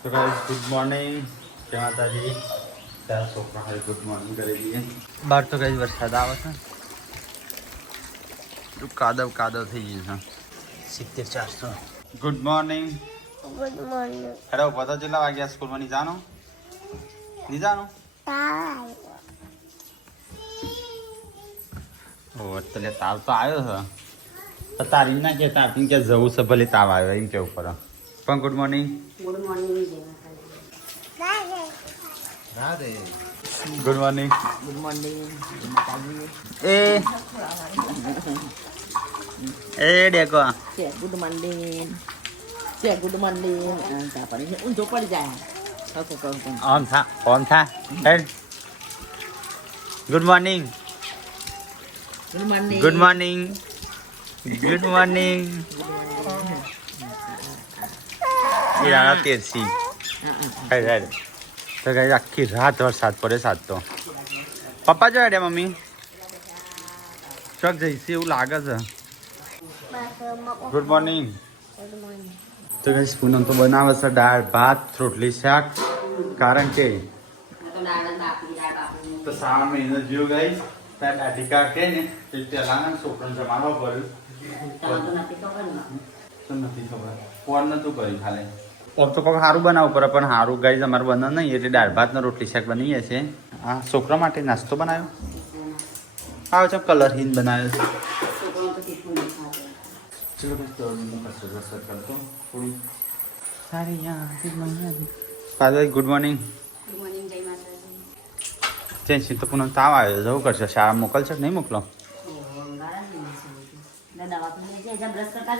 तो guys good morning क्या माताजी क्या છોકરા હારે ગુડ મોર્નિંગ કરી દઈએ બહાર તો ગાઈસ વરસાદ આવે છે તો કાદવ થઈ ગયું છે 70-400 ગુડ મોર્નિંગ અરે પતા કેટલા વાગ્યા સ્કૂલમાં નહીં જાનો ઓ એટલે તાવ તો આવ્યો છે તારી ના કે તાર કે જવું છે ભલે તાવ આવ્યો એમ કેવું પડે પણ good morning good morning good morning એ દેખો ગુડ મોર્નિંગ તાપણી ઊંધો પડી જાય ઓમ થા હેડ ગુડ મોર્નિંગ ગુડ મોર્નિંગ યાર તેરસી હેડ તો કઈ આખી રાત વરસાદ પડે સાત તો પપ્પા જો હેડે મમ્મી ચોક જઈશી એવું લાગે છે ગુડ મોર્નિંગ તો કઈ પૂનમ તો બનાવે છે દાળ ભાત રોટલી શાક કારણ કે તો શ્રાવણ મહિનો જેવો ગઈ ત્યાં દાઢી કાઢે ને તે પહેલાં છોકરાને જમાડવા પડ્યું નથી ખબર કોણ નતું કર્યું ખાલી આમ તો કોઈ સારું બનાવવું પડે પણ સારું ગાઈ અમારે બનાવ નહીં એટલે દાળ ભાત ને રોટલી શાક બની છે હા છોકરા માટે નાસ્તો બનાવ્યો આવે છે કલરહીન બનાવ્યો છે ચલો કસરત કરતો થોડી સારી યાર ગુડ મોર્નિંગ જય તો પુનઃ તાવ આવ્યો જવું કરશે શાળા મોકલશે નહીં મોકલો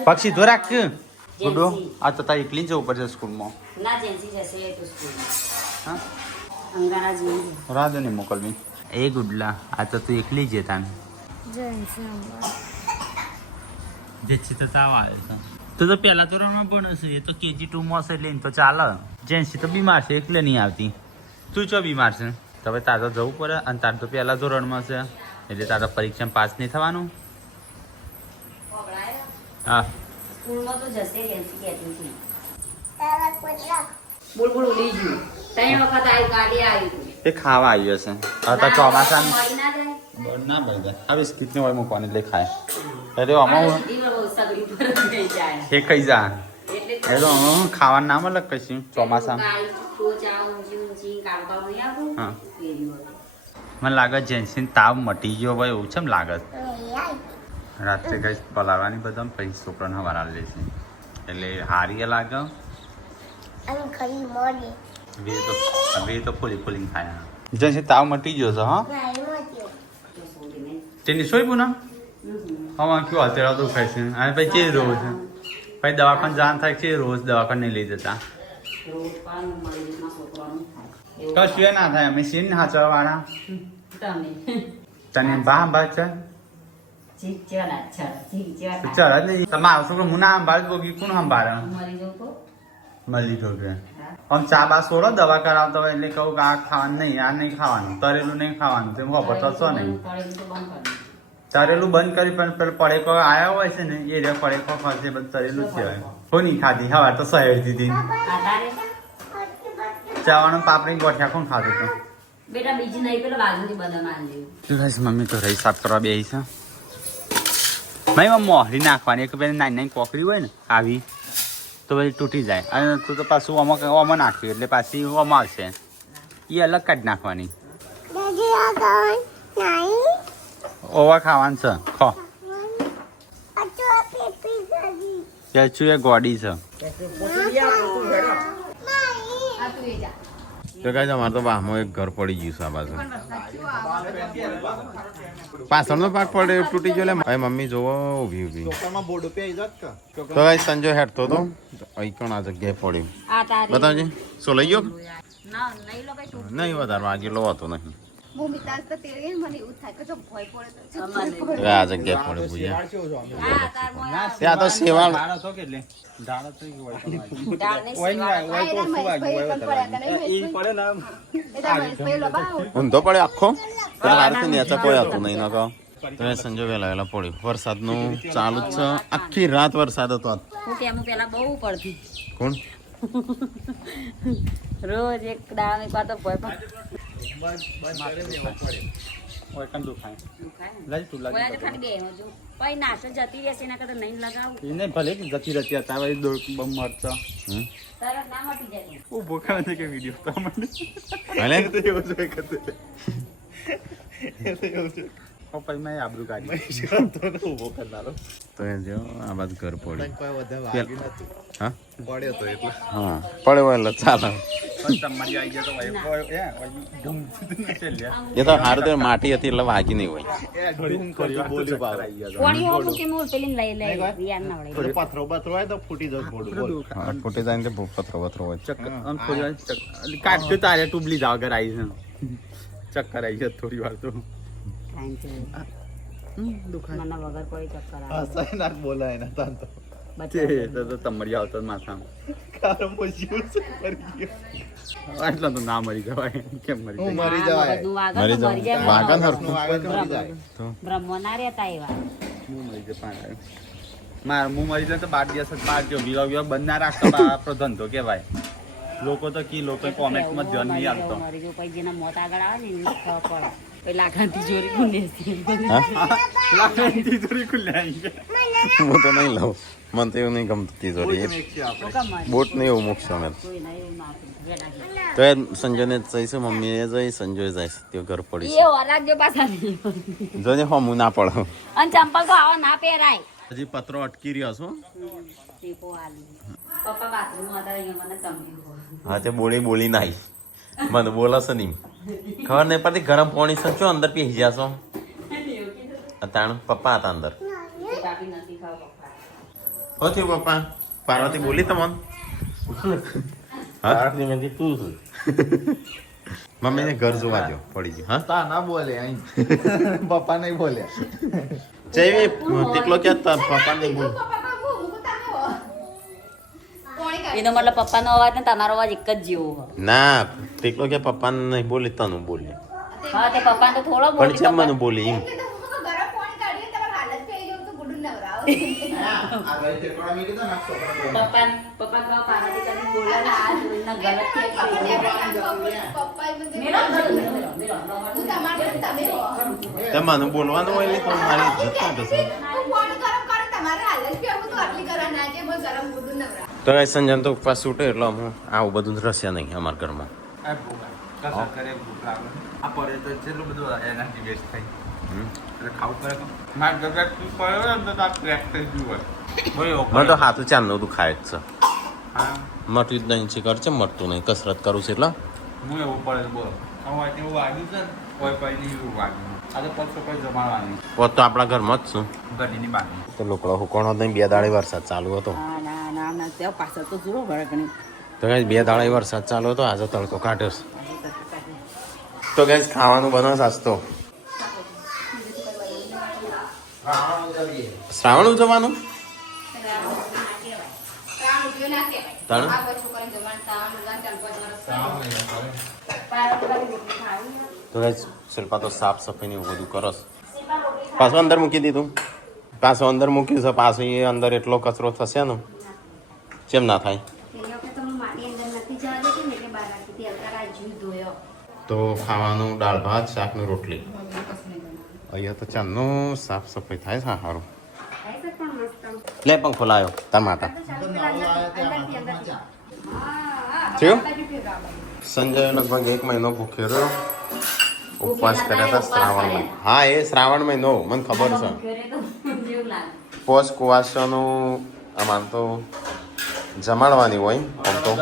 પક્ષી ધો રાખ ગુડો આ તો તારી એકલી જવું પડશે સ્કૂલમાં રાધો નહીં મોકલવી એ ગુડલા આ તો તું એકલી જ તાન જે છે તો તાવ આવ્યો છે તો પહેલા ધોરણમાં ભણશે એ તો KG 2 માં છે એટલે તો ચાલે જેન્સી તો બીમાર છે એટલે નહીં આવતી તું ચો બીમાર છે તો હવે તારે જવું પડે અને તાર તો પહેલા ધોરણમાં છે એટલે તારા પરીક્ષામાં પાસ નહીં થવાનું હા સ્કૂલમાં તો જશે રેન્સી કહેતી હતી બોલ ઉડી ગયું ત્રણ વખત આવી ગાડી આવી એ ખાવા આવ્યો છે હવે તો ચોમાસામાં મળી ના જાય ના ભાઈ જાય આ બિસ્કીટને હોય મૂકવાની એટલે ખાય અરે આમાં એ કઈ જા એ તો ખાવાનું ના મળે કશું ચોમાસામાં હા મને લાગે જેન્સીન તાવ મટી ગયો ભાઈ એવું છે લાગે રાત્રે કઈ પલાળવાની બધા પછી છોકરાને હવારા લે છે એટલે હારી લાગે હવે તો ફૂલી ખાય જેન્સી તાવ મટી ગયો છે હા તેની સોઈ પૂનમ હા કયું અત્યારે દુખાય છે અને પછી ચે રોજ છે પછી દવાખાને જાન થાય છે રોજ દવાખાને નહીં લઈ જતા કશું ના થાય અમે સીન હાચવા વાળા તને બા છે ચાલ તમારો છોકરો મુના સંભાળ બોગી કોણ સંભાળે મળી ઠોકે આમ ચા બા સોડો દવા કરાવતા હોય એટલે કહું કે આ ખાવાનું નહીં આ નહીં ખાવાનું તરેલું નહીં ખાવાનું તેમ ખબર થશો નહીં તરેલું બંધ કરી પણ પેલો પડેકો આવ્યા હોય છે ને એ રે પડેકો ખાશે બધું તરેલું જ કહેવાય કોની ખાધી હવા તો સહેર દીધી ચાવાનું પાપડી ગોઠિયા કોણ ખાધું તો બેટા બીજી નહીં પેલો બાજુથી બનાવવાનું મમ્મી તો રહી સાફ કરવા બે છે ભાઈ મોહરી નાખવાની એક પેલી નાની કોકરી હોય ને આવી તો પછી તૂટી જાય અને તું તો પાછું ઓમાં નાખ્યું એટલે પાછી ઓમાં આવશે એ અલગ કાઢી નાખવાની ઓવા ખાવાનું છે ખો ચેચું એ ગોડી છે તો કઈ અમારે તો વાહમાં એક ઘર પડી ગયું છે આ બાજુ પાછળનો ભાગ પડે તૂટી ગયો હવે મમ્મી જોવો ઊભી તો કઈ સંજો હેઠતો તો અહીં પણ આ જગ્યાએ પડ્યું બતાવજે શું લઈ ગયો નહીં વધારે વાગેલો હતો નહીં આ જગ્યાએ પડે પૂજા ત્યાં તો સેવાળ ઊંધો પડે આખો નેચા પડ્યો હતું નહીં નકો તમે સંજો વહેલા પડ્યું વરસાદનું ચાલુ જ છે આખી રાત વરસાદ હતો હું પેલા બહુ પડતી કોણ રોજ એક દાડા ની પાતો ભય પણ ઓય કન દુખાય દુખાય ને. લાજ તું ઓય લાજ તો ખાલી બે હજુ પછી નાશ જતી રહેશે એના કરતા નહીં લગાવું એને ભલે કે જતી રહેતી હતા હવે દોડ બમ મરતા તરત ના મટી જાય. ઓ ભૂખા નથી કે વિડિયો તો મને હાલે એવું છે કતે એવું છે ઓ પછી મેં આબરૂ કાઢી તો ઉભો કરનારો તો એ જો આ બાદ ઘર પડ્યું હા પડ્યો તો એટલે હા પડ્યો એટલે ચાલે પણ તમારી આવી ગયા તો ભાઈ એ ધૂમ એ તો હારું તો માટી હતી એટલે વાગી નહીં હોય ધૂમ કરી બોલી બાર આવી ગયા કોણી હો મૂકી મૂળ પેલી લઈ લે યાર ના વળે. પથરો બથરો હોય તો ફૂટી જાય બોલ હા, ફૂટી જાય ને તે પથરો બથરો હોય ચક્કર આમ થોડી વાર ચક્કર કાઢતો તારે ટુબલી જાવ ઘર આવી છે ચક્કર આવી જાય થોડી વાર તો ટાઈમ છે દુખાય મને વગર કોઈ ચક્કર આવે. સાયનાક બોલાય ના તાન તો તો તમારી આવતો માથામાં કારમ પોસ્યું છે કરી ગયો આટલા તો ના મરી જવાય કેમ મરી હું જાય મરી જવાય મગજનું વાગર મરી તો જાવ. મરી જાય. વાગર નું આવે તો મરી જાય બ્રહ્મ ના રહેતા એવા. હું મરી જાય હું મરી જાય તો 12 દિવસ જ બહાર જો વિવા બંધ ના રાખતા આપણો ધંધો કેવાય લોકો તો કી લોકો કોમેન્ટમાં ધ્યાન નહીં આપતો મરી જો પછી જેના મોત આગળ આવે ને એને ખબર પડે પછી લાખાની તિજોરી ખુલે છે. લાકડાની તિજોરી ખુલ્લી આવી ગઈ. હું તો નહીં લઉં મને તો એવું નહીં ગમતું તિજોરી એક છે આપણે. તો કામ મરી? બોટ નહીં એવું મૂકશો અમે કોઈ ના એવું ના આપે. વેડા છે. તો એ સંજયને જઈશું મમ્મી એ જઈ સંજય જાય તે ઘર પડી એ ઓરાગજો પાછા નહીં. જોને હમું ના પડો અને ચંપલ તો આવા ના પહેરાય. હજી પત્રો અટકી રહ્યો છો ટીપો આલી. પપ્પા બાથરૂમમાં હતા અહીંયા મને ચમક્યું. હા તે બોલી નાઈ મને બોલાશે નહીં ખબર નહીં પડતી ગરમ પાણી સંચો અંદર પી ગયા છો તાણ પપ્પા હતા અંદર કાપી નથી ખાવ પપ્પા. હો થયું પપ્પા પાર્વતી બોલી તમને હા મમ્મીને ઘર જોવા દો પડી ગયું હા તા ના બોલે અહીં પપ્પા નહીં બોલ્યા જઈ તેટલો ક્યાં પપ્પા નહીં બોલ એનો મતલબ પપ્પાનો અવાજ ને તમારો અવાજ એક જ જેવો હોય. ના તેટલો કે પપ્પાને નહીં બોલી તને બોલી હા તે પપ્પાને તો થોડો પણ બોલી છે મને બોલી એમ પપ્પા કહો પાર્વતી કરીને બોલે ને આ જોઈને ગલત તે મને બોલવાનું હોય એટલે તો મારી ઇજ્જત કાં થશે તો એ સંજન તો ઉપવાસ છૂટે એટલે હું આવું બધું રસ્યા નહીં અમારા ઘરમાં આ ભૂખ કસર કરે ભૂખ લાગે આ પડે તો જેટલું બધું એનર્જી વેસ્ટ થાય એટલે ખાવું પડે મારે ગગર તું પડ્યો ને તો આ ક્રેક થઈ ગયું હોય મને તો હાથું ચાંદનું તું ખાય જ છે હા મટ્યું જ નહીં છે કર છે મટતું નહીં કસરત કરું છું એટલે હું એવું પડે છે બોલો હવે એવું વાગ્યું છે ને કોઈ પછી નહીં એવું વાગ્યું આ તો પક્ષો કોઈ જમાડવાની પોત તો આપણા ઘરમાં જ છું ગલીની બાકી તો લોકડો હુકોણો નહીં 2 દાડે વરસાદ ચાલુ હતો ના ત્યાં પાછળ તો જુઓ ભરકણી તો ગાઈસ 2 દાડે વરસાદ ચાલુ હતો આજે તડકો કાઢ્યો છે તો ગાઈસ ખાવાનું બનાવ આજ તો શ્રાવણ ઉજવવાનું તાણું તો ગાઈસ શિલ્પા તો સાફ સફાઈ ને એવું બધું કરસ પાછું અંદર મૂકી દીધું પાછું અંદર મૂક્યું છે પાછું એ અંદર એટલો કચરો થશે ને કેમ ના થાય તો ખાવાનું દાળ ભાત શાક ને રોટલી અહીંયા તો ચાંદનું સાફ સફાઈ થાય છે સારું લે પંખો લાયો ટમાટા થયું સંજય લગભગ 1 મહિનો ભૂખ્યો રહ્યો ઉપવાસ કર્યા હતા શ્રાવણ મહિનો હા એ શ્રાવણ મહિનો મને ખબર છે પોષ કુવાસોનું આમાં તો જમાડવાની હોય આમ તો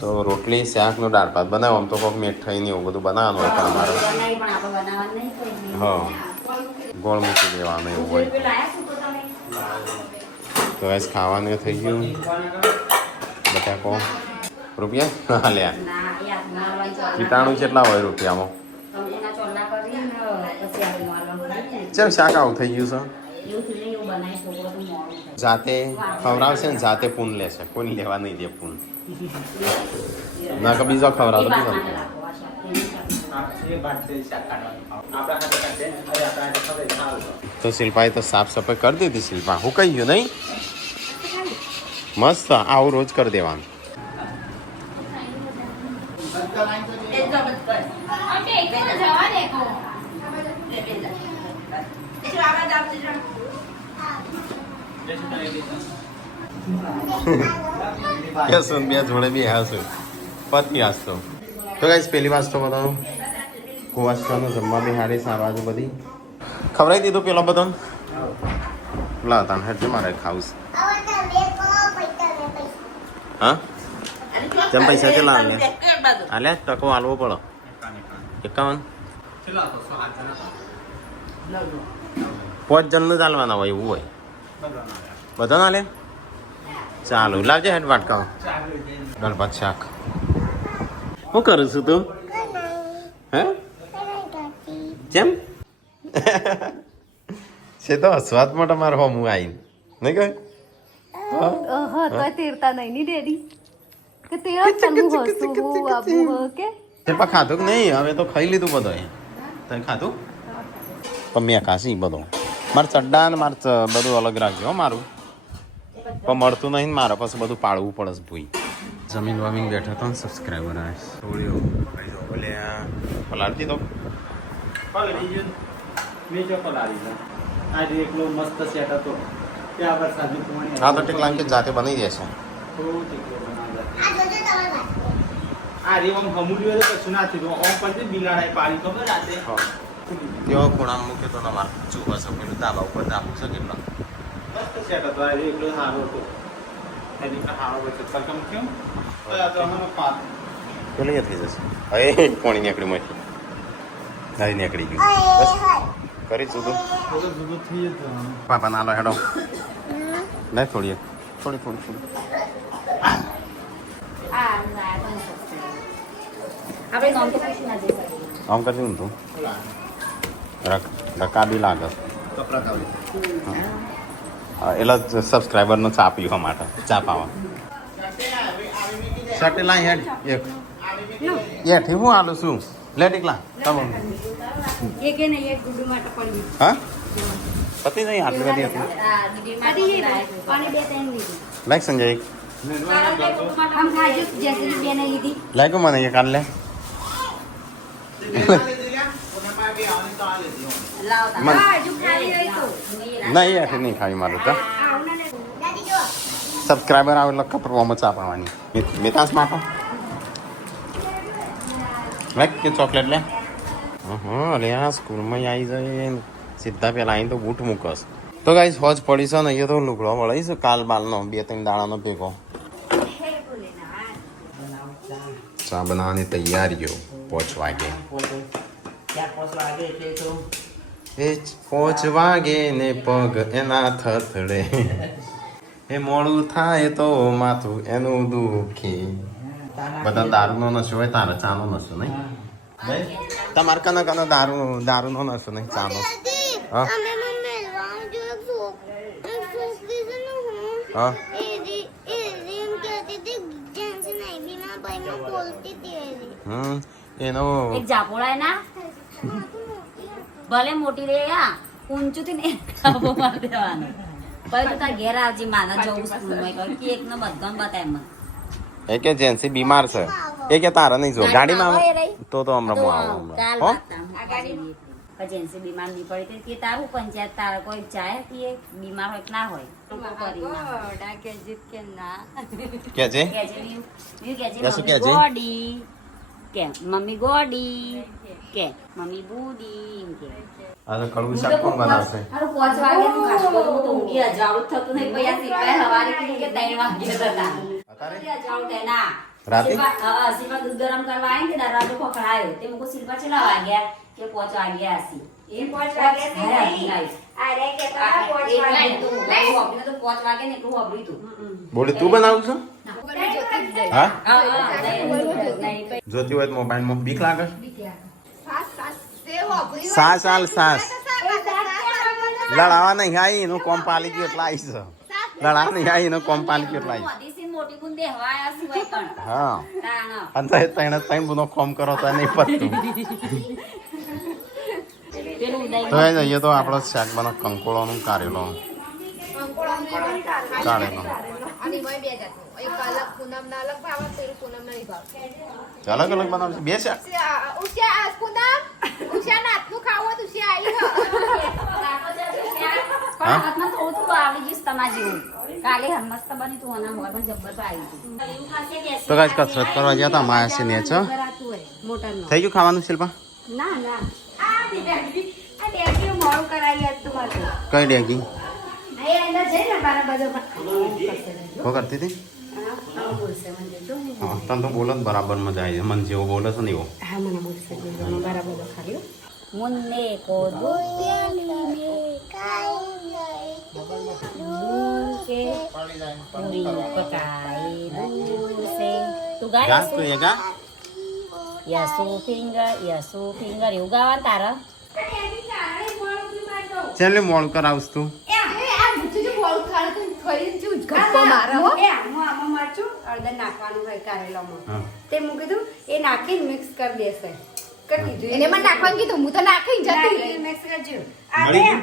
તો રોટલી શાક નું દાળ ભાત બનાવો આમ તો કોઈક મીઠાઈ ને એવું બધું બનાવવાનું હોય પણ અમારે હા ગોળ મૂકી દેવાનું એવું હોય તો બસ ખાવાનું થઈ ગયું બટાકો રૂપિયા હા લ્યા કીટાણું કેટલા હોય રૂપિયામાં ચલ શાક આવું થઈ ગયું છે જાતે ખવડાવશે ને જાતે પૂન લેશે કોઈ લેવા નહીં દે પૂન ના કે બીજો ખવડાવ તો તો શિલ્પાએ તો સાફ સફાઈ કરી દીધી. શિલ્પા હું કહી ગયું નહીં મસ્ત આવું રોજ કરી દેવાનું. બેસું બે જોડે બી હાસું પતિ હાસતો. તો ગાઈસ પેલી વાત તો બતાવું કુવાસવાનું જમવા બી હારી આ બાજુ બધી ખવડાવી દીધું પેલો બધો લા તાન હેડ મારે ખાવું છે. હા જેમ પૈસા કેટલા આલ્યા આલ્યા ટકો આલવો પડો 51 પાંચ જણનું ચાલવાના હોય એવું હોય બધા ના લે ચાલુ લાવજે હેડ વાટકા ગણપત શાક. શું કરું છું તું હે જેમ છે તો સ્વાદ માટે મારો હોમ હું આવીને નહીં કહે તીરતા નહીં ની ડેડી કે તે ચાલુ હસતું હો બાબુ હો કે તે ખાધું કે નહીં હવે તો ખાઈ લીધું બધો તને ખાધું પણ મેં ખાસી બધો મારે ચડ્ડા ને મારે બધું અલગ રાખજો હો મારું પણ મળતું નહીં ને મારે પછી બધું પાડવું પડે છે ભૂઈ. જમીન વમીન બેઠા તો સબસ્ક્રાઈબર આવે થોડી બોલે પલાળતી તો હા તો ટેકલા કે જાતે બની જશે. તેઓ ખૂણા મૂક્યો તો તમારે ચૂવા છો પેલું ધાબા ઉપર ધાબું છે કેટલા પેલું એ થઈ જશે હવે પોણી નીકળી મળી હવે નીકળી ગયું બસ કરી જુદું પાપા નાલો હેડો નહીં થોડી થોડી થોડી થોડી આપણે નોમ તો પૂછી ના જઈ આમ કરજો ને તું રકા બી લાગે એટલે સબસ્ક્રાઈબરનો ચા પીવા માટે ચા પાવા શર્ટ લાઈ હેડ એક એઠી હું આલું છું લે ટીકલા તમે એક ને એક ગુડુ માટે પડી હા પતિ નહીં આટલી બધી હતી અને બે ત્રણ લીધી લાઈક સંજય हम खाजू जैसे भी मैंने ली थी લાઈક મને એક આલે खाजू खाई रही तो નહીં એઠી નહીં ખાવી મારું તો સબસ્ક્રાઈબર આવે એટલે કપડવામાં ચા પાવાની મિતાસ માટે લાઈક કે ચોકલેટ લે હા અરે આ સ્કૂલમાં આવી જાય સીધા પહેલાં આવીને તો બૂટ મૂકસ. તો ગાઈસ હોજ પડી છે ને અહીંયા તો લુગડો વળાઈશ કાલ બાલનો 2-3 દાડાનો ભેગો. ચા બનાવવાની તૈયારીઓ 5 વાગે એ 5 વાગે ને પગ એના થથડે એ મોડું થાય તો માથું એનું દુખી. બધા દારૂનો નશો હોય તારે ચાનો નશો નહીં તમારે કને દારૂનો નશો નહીં ચાનો હા હા એનો एक जापोड़ा है ना भले मोटी रे या ઊંચું થી ને કાબો માર દેવાનો પછી તો તાર ઘેર આવજી માના જવું સ્કૂલમાં કહું કે એક નો બધાને બતાય મને એ કે જેન્સી બીમાર છે એ કે તારા નહીં જો ગાડીમાં તો હમણાં હું આવું કાલ હો આ ગાડી જેન્સી બીમાર નહીં પડી કે તારું પંચાયત તારા કોઈ જાય કે બીમાર હોય કે ના હોય લોકો કરી કે જીત કે ના કે છે ગોડી કે મમ્મી ગોડી કે મમ્મી બુડી એમ કે આ તો કડવું શાક કોણ બનાવશે હારું 5 વાગે નું ખાશું તો હું તો ઊંઘી અજાળું થતું નહીં પછી આ સિપાઈ હવારે કીધું કે 3 વાગે હતા અજાળું તેના રાતે સિલ્પા દૂધ ગરમ કરવા આવી ને દરવાજો પકડાયો તે મુકો સિલ્પા ચલા વાગ્યા કે 5 વાગ્યા હસી એ 5 વાગ્યા નહીં અરે કે તો 5 વાગે તો 5 વાગે ને એટલું હોબળી તું બોલે તું બનાવું છો હા હા જોતી હોય મોબાઈલમાં બીક લાગે સાસ લડાવા નહીં આઈ એનું કોમ પાલી ગયું એટલે આવીશ લડાવા નહીં આઈ એનું કોમ પાલી ગયું એટલે આવીશ મોટી બુન દેહવા આયા સિવાય પણ હા તાણ અને તને તઈ બુનો કોમ કરો તો નહીં પતતું પેલું ઉદય તો એ જઈએ તો આપણો શાક બનો કંકોળોનું કારેલો કારેલો અને મોય બે જાતનું એક અલગ પૂનમના અલગ ભાવ પેલું પૂનમના નહીં ભાવ અલગ અલગ બનાવશે બે શાક ઉષા પૂનમ ઉષા નાતનું ખાવું તો ઉષા આવી પણ હાથમાં થોડું થોડું આવડી જઈશ તમારા જેવું કાલે મસ્ત બની તું અને મોર પણ જબ્બર તો આવી ગયું તો ગાઈસ કસરત કરવા ગયા હતા માયા છે ને છો મોટાનો થઈ ગયું ખાવાનું શિલ્પા ના ના આ ડેગી મોડું કરાવી આજ તું મારું કઈ ડેગી એ અંદર જઈને બારા બાજુ કો કરતી હતી બોલશે મને જો હા તને તો બોલો જ બરાબર મજા આવી મને જેવો બોલે છે ને એવો હા મને બોલશે બરાબર ખાલી મુન્ને કો દુત્યાલી મે दूर के पूरी पकाई दूर से તું ગાય જા તું એ ગા યસુ ફિંગર એવું ગાવા તારા ચાલે મોડું કરાવશ તું હા તે મૂકી દઉં એ નાખીને મિક્સ કરી દેશે એને મને નાખવાનું કીધું હું તો નાખી જતી રહી મિક્સ કરજો મળી ગયું?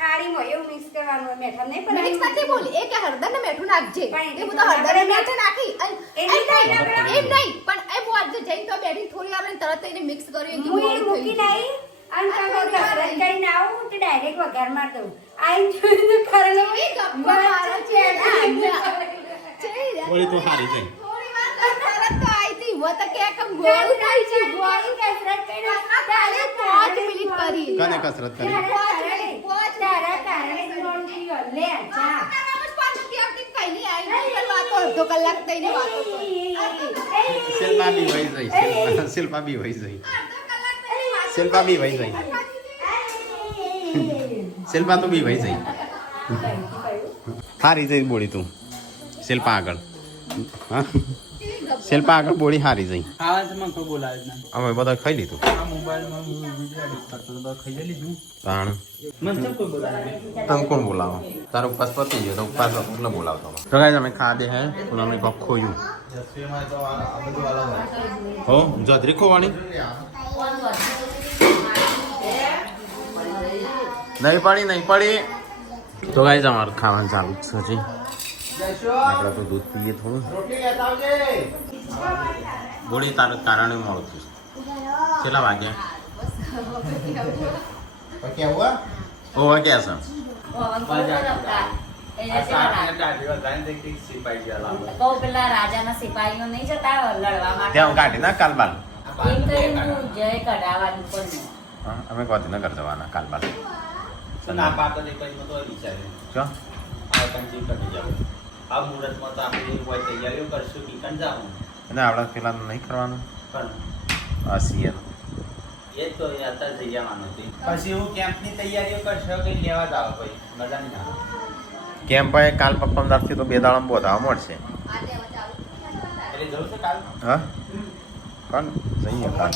થાળીમાં એવું મિક્સ કરવાનું મેઠા નહીં પણ મિક્સ નથી બોલી એ કે હળદર ને મીઠું નાખજે પણ એ હું તો હળદર ને મીઠું નાખી એ નહીં એમ નહીં પણ એ હું આજે જઈને તો બેઠી થોડી આપણે તરત એને મિક્સ કર્યું હું એ મૂકી નહીં અને તમે કસરત કરીને આવું તો ડાયરેક્ટ વઘાર માર દઉં આઈને જોઈને તો કરેલો મારો છે બોલી તું સારી છે થોડી વાર તરત તો આવી હતી હું તો કે કમ ગોળું થાય છે ગોળું કસરત કરીને તારે 5 મિનિટ કરી કને કસરત કરી તારા કારણે ગોળ પીયો લે જા અડધો કલાક થઈને વાતો શિલ્પા બી વહી જઈ શિલ્પા બી વહી જઈ શિલ્પા બી વહી જઈ શિલ્પા તું બી વહી જઈ હારી જઈ બોલી તું શિલ્પા આગળ હા શિલ્પા આગળ બોલી હારી જઈ ખાવા તો મને કોઈ બોલાવે જ ના અમે બધા ખાઈ લીધું આ મોબાઈલમાં હું વિડીયો એડિટ કરતો તો બધા ખાઈ લીધું તાણ મને કેમ કોઈ બોલાવે તને કોણ બોલાવો તારો ઉપવાસ પતી ગયો તો ઉપવાસ એટલે બોલાવતો તો ગાઈસ અમે ખા દે હે અને અમે કોક ખોયું જસવીમાં તો આ બધું અલગ હોય હો જદરી ખોવાની નહીં પડી તો ગાઈસ અમારું ખાવાનું ચાલુ જ છે હજી આપણે તો દૂધ પીએ થોડું રોટલી લેતા આવજે બોડી તારું કારણે મોડું થયું કેટલા વાગ્યા પણ કેવું ઓ વાગ્યા છે પેલા રાજાના સિપાહીઓ નહીં જતા લડવા માટે ત્યાં કાઢી ના કાલબાલ એમ કરીને જય કઢાવાની પણ હા, અમે ગાંધીનગર જવાના કાલબાલ ના પાતો ને કઈ તો વિચારે ચો આ કંજી કરી જાવ આ મુહૂર્તમાં તો આપણે કોઈ તૈયારીઓ કરશું કે કણ જાવું અને આપણે પેલા નહીં કરવાનું પણ આ સીએ એ તો એ અત્યારે જઈ જવાનું હતું પછી હું કેમ્પની તૈયારીઓ કરશો કે લેવા જાવ ભાઈ મજા નહીં આવે કેમ્પ કાલ પપ્પામદારથી તો 2 દાડા બોધાવા મળશે એટલે જવું છે કાલ હા કોણ જઈએ કાલ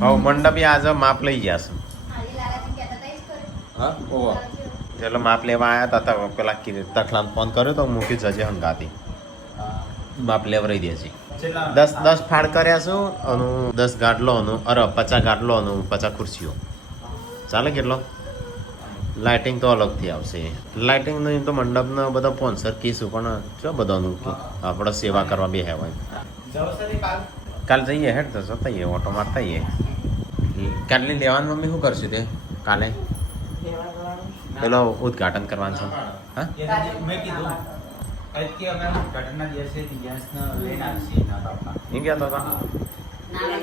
હવે મંડપી આજે માપ લઈ ગયા છે હા ઓહો એટલે માપ લેવા આવ્યા હતા તો પેલા તખલાને ફોન કર્યો તો મૂકી જજે હંગાતી માપ લેવરાઈ દે છે છેલ્લા 10 ફાડ કર્યા છું અને 10 ગાડલો અને 50 ગાડલો અને 50 ખુરશીઓ ચાલે કેટલો લાઇટિંગ તો અલગથી આવશે લાઇટિંગનું તો મંડપનો બધો સ્પોન્સર કીશું પણ જો બધાનું આપણે સેવા કરવા બે હોય જવું છે કાલ કાલ જઈએ હેડ તો જતા જઈએ ઓટો મારતા જઈએ કાલની લેવાની મમ્મી શું કરશું તે કાલે પેલો ઉદઘાટન કરવાનું છે હા મેં કીધું કે અમે ઘટના દિવસે દિવ્યાંશને લઈને આવશે ના બાપા એ ગયા તો ના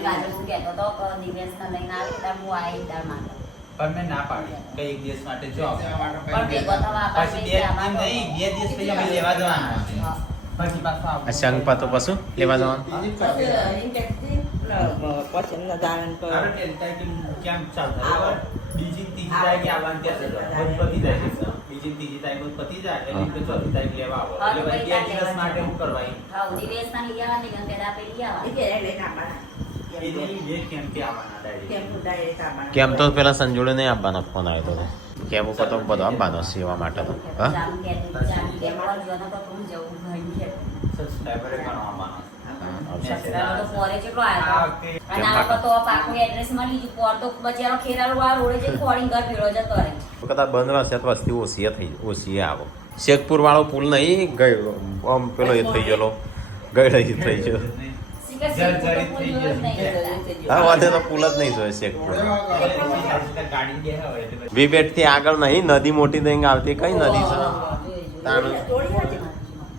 બાજુ શું કહેતો તો દિવ્યાંશને લઈને આવી એટલે હું આવી તાર માટે પણ મેં ના પાડી કે એક દિવસ માટે જો પણ ભેગો થવા પછી નહીં 2 દિવસ પછી અમે લેવા જવાના છે. પછી પાછું આવું. આ શંખ તો પશુ લેવા જવાનું આપણે ટેન્ટાઇટિંગ કેમ ચાલુ થાય? બીજી ત્રીજી તારીખે આવવાનું કે છે. બધું પતી જાય છે. બીજી ત્રીજી તારીખે બધું પતી જાય એટલે કે ચોથી તારીખે લેવા આવો. એટલે ભાઈ 2 દિવસ માટે શું કરવા એ? હા દિવ્યાંશના લઈ આવવાની કે પેલા પેલી આવવાની એની બે કેમ્પે આવવાના direct. કેમ તો પેલા સંજોડે નહીં આપવાનો ફોન આવ્યો હતો કેમ ઉપર તો બધો આપવાનો સેવા માટે તો હા જામ કે આવવા જવાના તો હું જવું ભાઈ છે સબસ્ક્રાઇબરે ગણવામાં સબસ્ક્રાઇબર તો પોરે કેટલો આવ્યો હતો અને આ તો પાકું એડ્રેસ મળી ગયું પોર તો બચારો ખેરાળો આ રોડે જે ખોડીને ઘર ભેળો જતો રહે કદાચ બંધ રહેશે તો વસ્તી ઓછી આવો શેખપુર વાળો પુલ નહીં ગયો આમ પેલો એ થઈ ગયેલો ગઈ થઈ ગયો હા વાંધે તો પુલ જ નહીં જોયે શેખપુર વિવેટ થી આગળ નહીં નદી મોટી દઈને આવતી કઈ નદી છે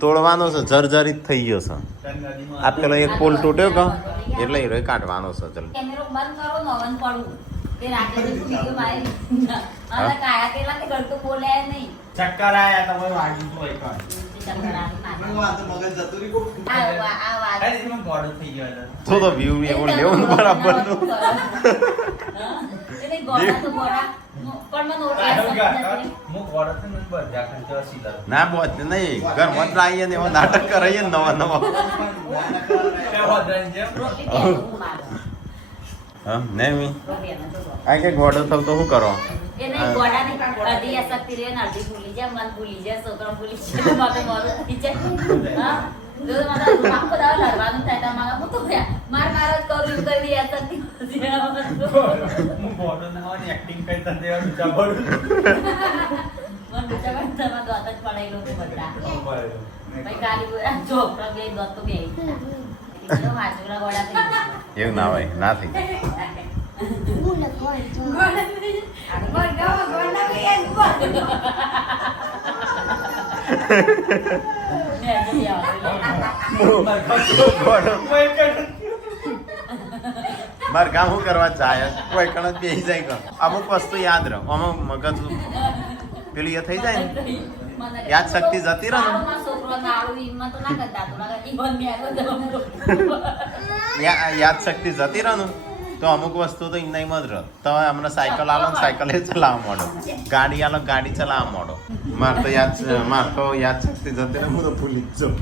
તોડવાનો છે જર્જરિત થઈ ગયો છે આ પેલો એક પુલ તૂટ્યો કે એટલે એ કાઢવાનો છે ચાલ કેમેરો બંધ કરો નવન પડું તે રાતે તો વિડિયો મારી અને કાયા પેલા કે ગળતો બોલે નહીં ચક્કર આયા તમે વાગી તો એક વાર ચક્કર આવી આ તો મગજ જતું રહ્યું. આ વાત અરે એમાં ગોળો થઈ ગયો હતો. તો વ્યૂ એવો લેવું બરાબર નું એટલે ગોળા તો ગોળા પણ મને ઓળખ નથી હું ગોળો તો નથી બધા ખર્ચો સીધા ના બોત નહીં ઘર મત લાવીએ ને એવો નાટક કરાઈએ ને નવા નવા તે હોદરાઈ જેમ રોટલી કેવું મારો હા ને મી રોટલી તો આ કે ગોડો થવ તો શું કરો એ નહીં ગોળાની અડધી અશક્તિ રહે ને અડધી ભૂલી જાય મન ભૂલી જાય છોકરા ભૂલી જાય મારે મારું થઈ જાય હા જો મારા આખો દાવ લડવાનું થાય તો મારા હું તો માર જ કરું એમ કરી અશક્તિ હું ગોળો ના હોય એક્ટિંગ કરતા દેવાનું જબરું મન બચાવા તમારા દોત જ પડાયેલો છે બધા ભાઈ કાલી ચોપડા બે દોત તો બે વાંચોલા ગોળા થઈ ગયા એવું ના હોય ના થઈ જાય મારે કામ શું કરવા ચાહે કોઈ કણ જ બેસી જાય કે અમુક વસ્તુ યાદ રહે અમુક મગજ પેલી એ થઈ જાય ને યાદ શક્તિ જતી રહે ને યાદ શક્તિ જતી રહે ને તો અમુક વસ્તુ તો એમ જ રહે તો હમણાં સાયકલ આલો ને સાયકલ એ ચલાવવા માંડો ગાડી આલો ગાડી ચલાવવા માંડો મારે તો યાદ શક્તિ જતી રહે હું તો ભૂલી જ જાઉં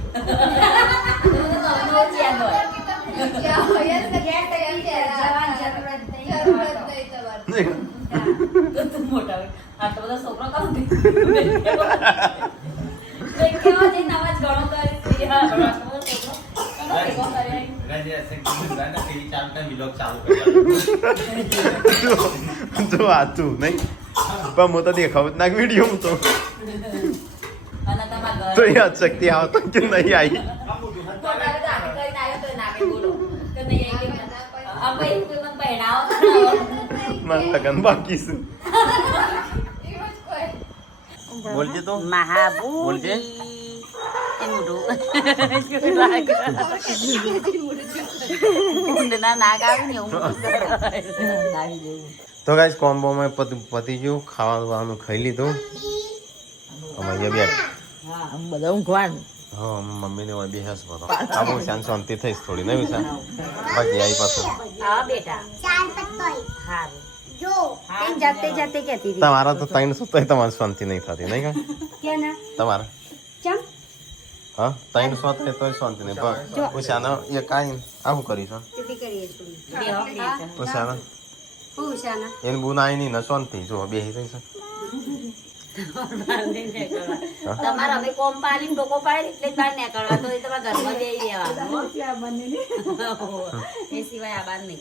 તું આતું નહીં પણ હું તો દેખાવું જ ના વિડીયો તો યાદ શક્તિ આવતો કે નહીં આવી મારા લગન બાકી છે બોલજે તો બોલજે તો ગાઈસ કોમ્બો માં પતી ગયું ખાવાનું ખાઈ લીધું અમારે બે બધા ઊંઘવાનું હા મમ્મી ને બે હસ બધો આ બહુ શાંતિ થઈશ થોડી નહીં વિશાલ બાકી આવી પાછું જાતે જાતે કહેતી હતી તમારા તો 300 તમારી શાંતિ નહીં થતી નહીં કા કે ના તમારા ચમ હા 300 થાય તો શાંતિ નહીં પણ ઉષાના એ કાંઈ આવું કરીશું ટીપી કરીએ છું ઉષાના હું શાના એને બુનાઈ નહીં ને શાંતિ જો બેસી જઈશ તમારે હવે કોમ પાડીને ડોકો પાડે એટલે જ બહાર નીકળવા તો એ તમારા ઘરમાં બેસી રહેવાનું એ સિવાય આ બાર નહીં